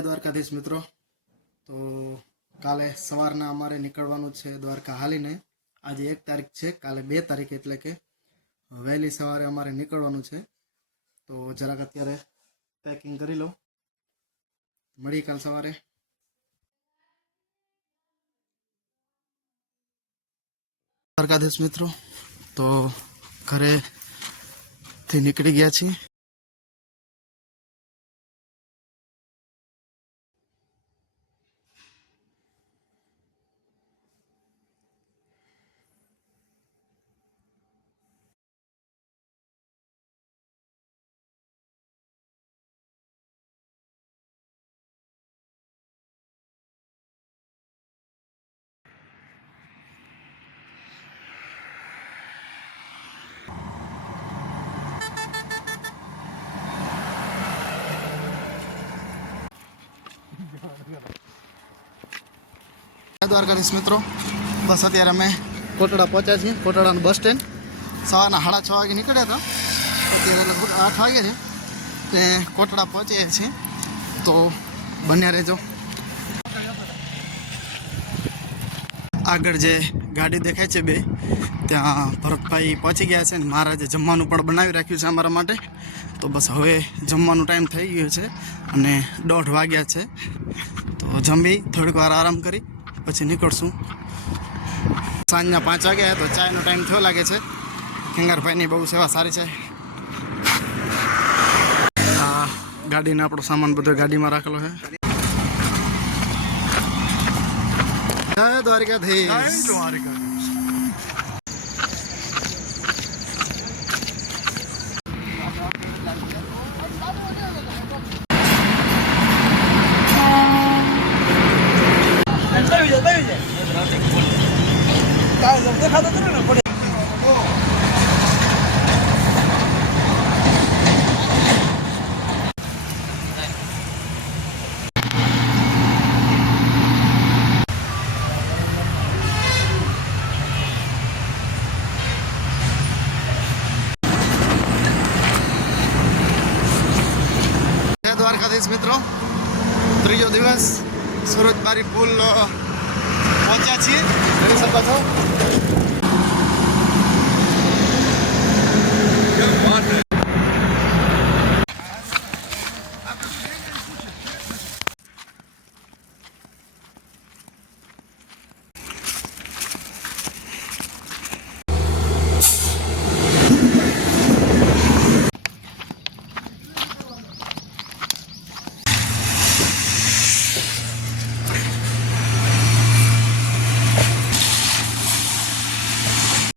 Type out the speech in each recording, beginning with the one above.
જય દ્વારકાધીશ મિત્રો. તો કાલે સવારના અમારે નીકળવાનું છે દ્વારકા હાલીને. આજે એક તારીખ છે, કાલે બે તારીખ એટલે કે વહેલી સવારે અમારે નીકળવાનું છે. તો જરાક અત્યારે પેકિંગ કરી લો મળી કાલ સવારે. દ્વારકાધીશ મિત્રો, તો ઘરેથી નીકળી ગયા છીએ. દ્વારકાધીશ મિત્રો. બસ અત્યારે અમે કોટડા પહોંચ્યા છીએ. કોટડાનું બસ સ્ટેન્ડ સવારના સાડા છ વાગે નીકળ્યા હતા. લગભગ આઠ વાગે છે. ને કોટડા પહોંચ્યા છીએ. તો બન્યા રહેજો. આગળ જે ગાડી દેખાય છે બે, ત્યાં ભરતભાઈ પહોંચી ગયા છે ને મહારાજે જમવાનું પણ બનાવી રાખ્યું છે અમારા માટે. તો બસ હવે જમવાનું ટાઈમ થઈ ગયો છે અને દોઢ વાગ્યા છે. તો જમી થોડીક વાર આરામ કરી. પછી નીકળશું. સાંજના પાંચ વાગ્યા તો ચાયનો ટાઈમ થયો લાગે છે. ખેંગારભાઈની બહુ સેવા સારી છે. આ ગાડીને આપણો સામાન બધો ગાડીમાં રાખેલો છે. જય દ્વારકાધીશ મિત્રો. ત્રીજો દિવસ સુરતબારી પુલ અ, પહોંચ્યા છીએ જોઈ શકો છો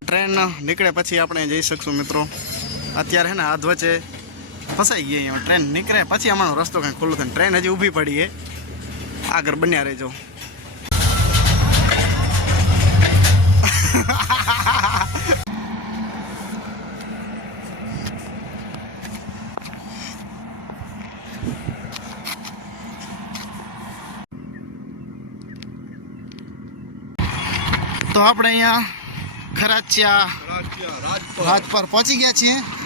ટ્રેન નીકળે પછી આપણે જઈ શકશું મિત્રો. અત્યારે હે ને હાથ વચ્ચે ફસાઈ ગઈ અહીંયા ટ્રેન નીકળે પછી અમારો રસ્તો કંઈ ખુલ્લો થાય ટ્રેન હજી ઊભી પડી એ આગળ બન્યા રહેજો. તો આપણે અહીંયા ખરાચિયા રાજ પર. પહોંચી ગયા છીએ.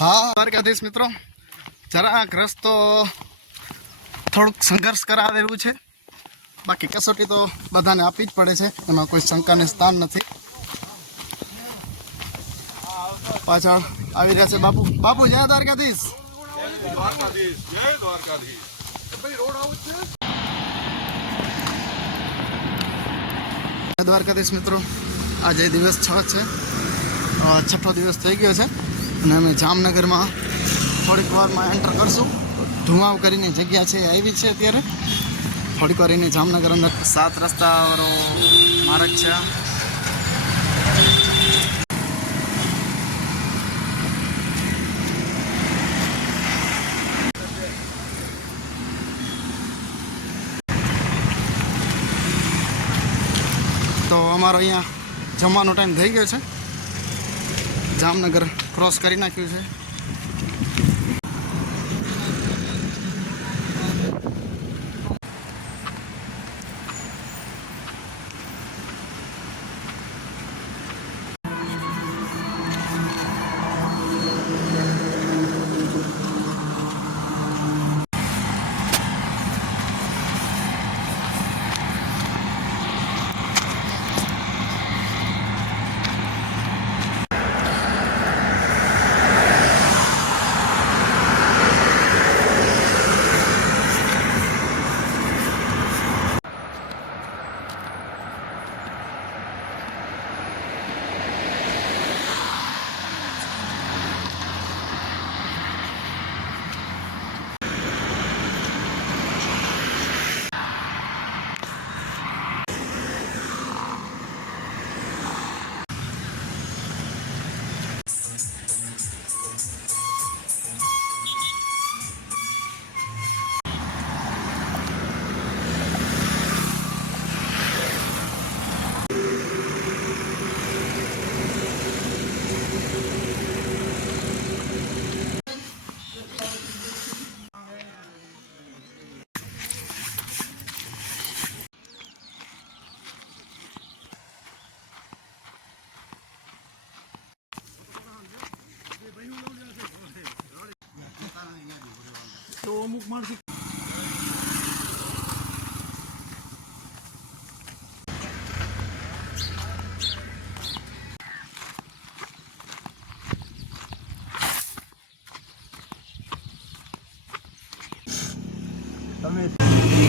હા, દ્વારકાધીશ મિત્રો. જરાક રસ્તો થોડુંક સંઘર્ષ કરાવે એવું છે. બાકી કસોટી તો બધાને આપવી જ પડે છે. એમાં કોઈ શંકાને સ્થાન નથી. પાછળ આવી રહ્યા છે બાપુ. બાપુ, જય દ્વારકાધીશ. દ્વારકાધીશ. મિત્રો. આજે દિવસ છ છે. છઠ્ઠો દિવસ થઈ ગયો છે. અને અમે જામનગરમાં થોડીક વારમાં એન્ટર કરશું. ધુમાવ કરીને જગ્યા છે, આવી છે અત્યારે. થોડીક વાર એને જામનગર અંદર સાત રસ્તાવાળો માર્ગ છે. તો અમારો અહીંયા જમવાનો ટાઈમ થઈ ગયો છે. જામનગર ક્રોસ કરી નાખ્યું છે. તો અમુક માણસો તમે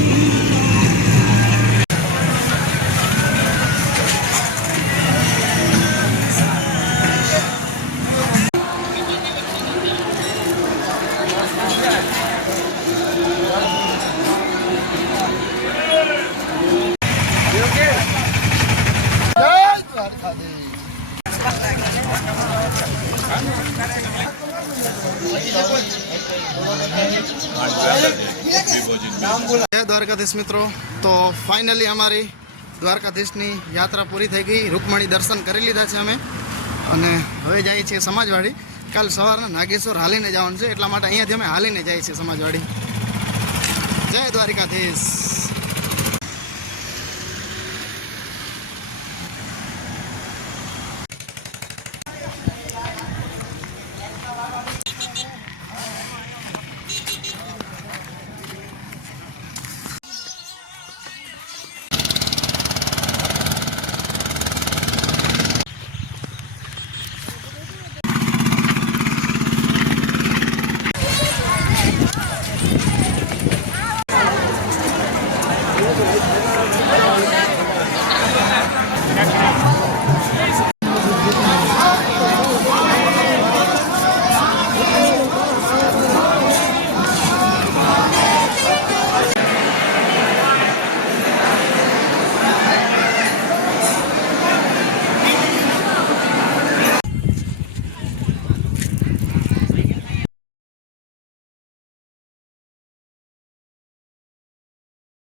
જય દ્વારકાધીશ મિત્રો. તો ફાઇનલી અમારી દ્વારકાધીશની યાત્રા પૂરી થઈ ગઈ. રૂકમણી દર્શન કરી લીધા છે અમે. અને હવે જઈએ છીએ સમાજવાડી. કાલ સવારના નાગેશ્વર હાલીને જવાનું છે. એટલા માટે અહીંયાથી અમે હાલીને જઈએ છીએ સમાજવાડી. જય દ્વારકાધીશ.